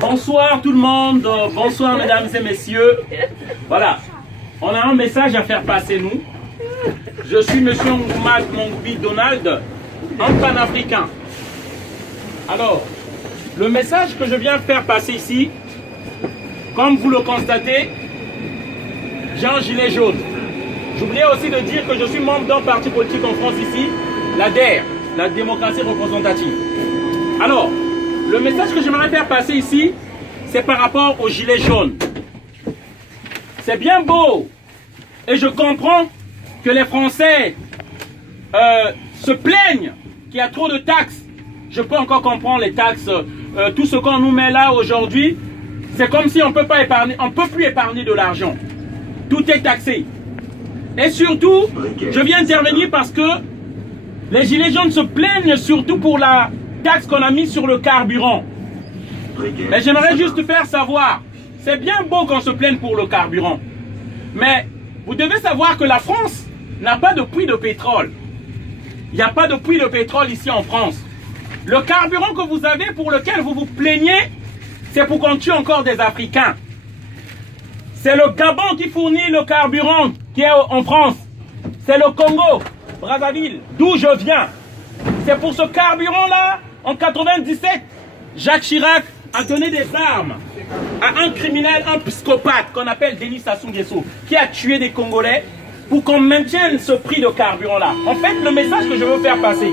Bonsoir tout le monde, bonsoir mesdames et messieurs. Voilà, on a un message à faire passer nous. Je suis monsieur Ngoumad Mongoubi Donald, un panafricain. Alors, le message que je viens faire passer ici, comme vous le constatez, j'ai un gilet jaune. J'oubliais aussi de dire que je suis membre d'un parti politique en France ici, la DER, la démocratie représentative. Alors, le message que j'aimerais faire passer ici, c'est par rapport au gilet jaune. C'est bien beau, et je comprends que les Français se plaignent qu'il y a trop de taxes. Je peux encore comprendre les taxes, tout ce qu'on nous met là aujourd'hui, c'est comme si on peut pas épargner, on peut plus épargner de l'argent. Tout est taxé. Et surtout, je viens intervenir parce que les gilets jaunes se plaignent surtout pour la taxe qu'on a mise sur le carburant. Mais j'aimerais juste faire savoir, c'est bien beau qu'on se plaigne pour le carburant, mais vous devez savoir que la France n'a pas de puits de pétrole. Il n'y a pas de puits de pétrole ici en France. Le carburant que vous avez, pour lequel vous vous plaignez, c'est pour qu'on tue encore des Africains. C'est le Gabon qui fournit le carburant qui est en France. C'est le Congo, Brazzaville, d'où je viens. C'est pour ce carburant-là, en 97, Jacques Chirac a donné des armes à un criminel, un psychopathe qu'on appelle Denis Sassou Nguesso, qui a tué des Congolais pour qu'on maintienne ce prix de carburant-là. En fait, le message que je veux faire passer,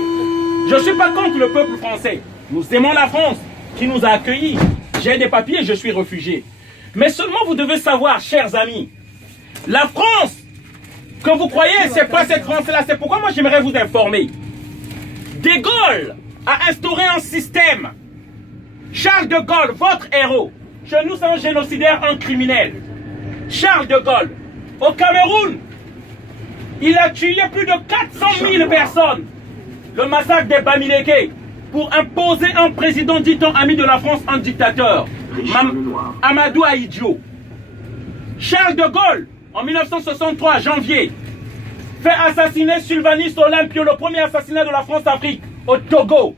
je ne suis pas contre le peuple français. Nous aimons la France qui nous a accueillis. J'ai des papiers, je suis réfugié. Mais seulement vous devez savoir, chers amis, la France que vous croyez, c'est pas cette France-là. C'est pourquoi moi j'aimerais vous informer. De Gaulle a instauré un système. Charles de Gaulle, votre héros, chez nous c'est un génocidaire, un criminel. Charles de Gaulle, au Cameroun, il a tué plus de 400 000 personnes. Le massacre des Bamileke, pour imposer un président dit-on ami de la France, un dictateur. Amadou Ahidjo. Charles de Gaulle, en 1963, janvier, fait assassiner Sylvanus Olympio, le premier assassinat de la France-Afrique, au Togo.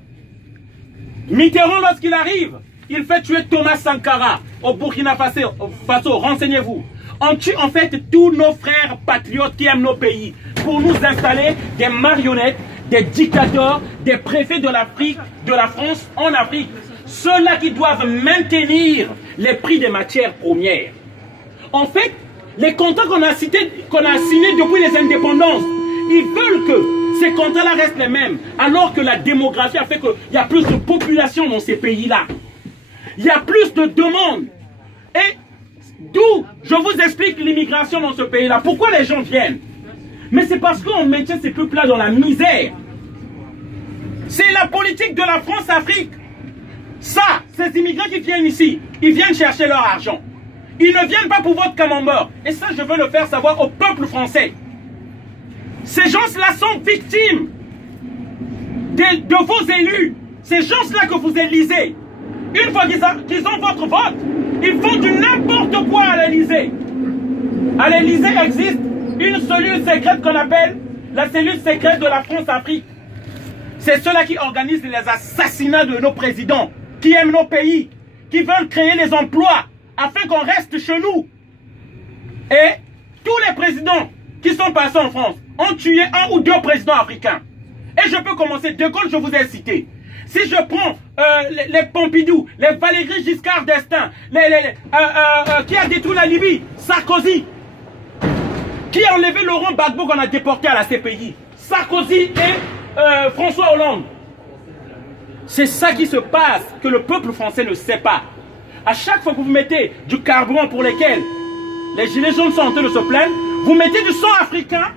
Mitterrand, lorsqu'il arrive, il fait tuer Thomas Sankara au Burkina Faso. Renseignez-vous. On tue en fait tous nos frères patriotes qui aiment nos pays pour nous installer des marionnettes, des dictateurs, des préfets de l'Afrique, de la France en Afrique. Ceux-là qui doivent maintenir les prix des matières premières. En fait, les contrats qu'on a signés depuis les indépendances, ils veulent que ces contrats-là restent les mêmes, alors que la démographie a fait qu'il y a plus de population dans ces pays-là. Il y a plus de demandes. Et d'où je vous explique l'immigration dans ce pays-là. Pourquoi les gens viennent? Mais c'est parce qu'on maintient ces peuples-là dans la misère. C'est la politique de la France-Afrique. Ça, ces immigrants qui viennent ici, ils viennent chercher leur argent. Ils ne viennent pas pour votre camembert. Et ça, je veux le faire savoir au peuple français. Ces gens-là sont victimes de vos élus. Ces gens-là que vous élisez. Une fois qu'ils ont votre vote, ils font du n'importe quoi à l'Élysée. À l'Élysée existe une cellule secrète qu'on appelle la cellule secrète de la France-Afrique. C'est ceux-là qui organisent les assassinats de nos présidents, qui aiment nos pays, qui veulent créer les emplois afin qu'on reste chez nous. Et tous les présidents qui sont passés en France ont tué un ou deux présidents africains. Et je peux commencer. De Gaulle, je vous ai cité. Si je prends les Pompidou, les Valéry Giscard d'Estaing, qui a détruit la Libye, Sarkozy, qui a enlevé Laurent Gbagbo qu'on a déporté à la CPI, Sarkozy et François Hollande. C'est ça qui se passe, que le peuple français ne sait pas. À chaque fois que vous mettez du carburant pour lesquels les gilets jaunes sont en train de se plaindre, vous mettez du sang africain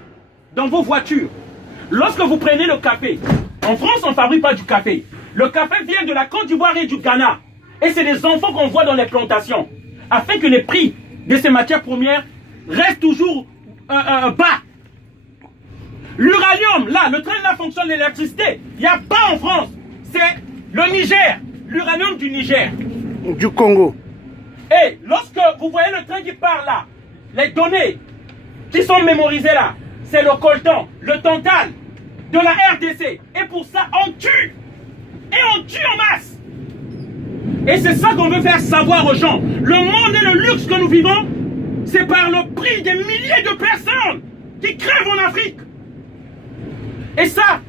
dans vos voitures. Lorsque vous prenez le café, en France on ne fabrique pas du café. Le café vient de la Côte d'Ivoire et du Ghana. Et c'est des enfants qu'on voit dans les plantations. Afin que les prix de ces matières premières restent toujours bas. L'uranium, là, le train là fonctionne l'électricité. Il n'y a pas en France. C'est le Niger, l'uranium du Niger. Du Congo. Et lorsque vous voyez le train qui part là, les données qui sont mémorisées là, c'est le coltan, le tantal de la RDC. Et pour ça, on tue. Et on tue en masse. Et c'est ça qu'on veut faire savoir aux gens. Le monde et le luxe que nous vivons, c'est par le prix des milliers de personnes qui crèvent en Afrique. Et ça,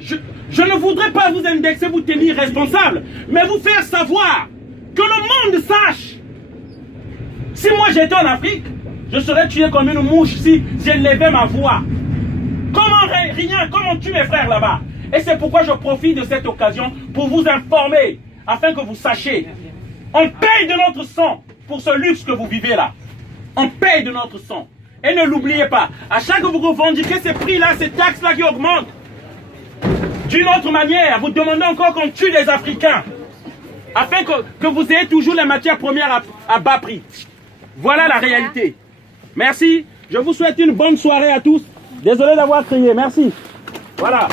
je ne voudrais pas vous indexer, vous tenir responsable, mais vous faire savoir, que le monde sache. Si moi j'étais en Afrique, je serais tué comme une mouche si j'élevais ma voix. Comment rien, comment tuer mes frères là-bas? Et c'est pourquoi je profite de cette occasion pour vous informer, afin que vous sachiez. On paye de notre sang pour ce luxe que vous vivez là. On paye de notre sang. Et ne l'oubliez pas, à chaque fois que vous revendiquez ces prix-là, ces taxes-là qui augmentent, d'une autre manière, vous demandez encore qu'on tue les Africains, afin que vous ayez toujours les matières premières à bas prix. Voilà la réalité. Merci. Je vous souhaite une bonne soirée à tous. Désolé d'avoir crié. Merci. Voilà.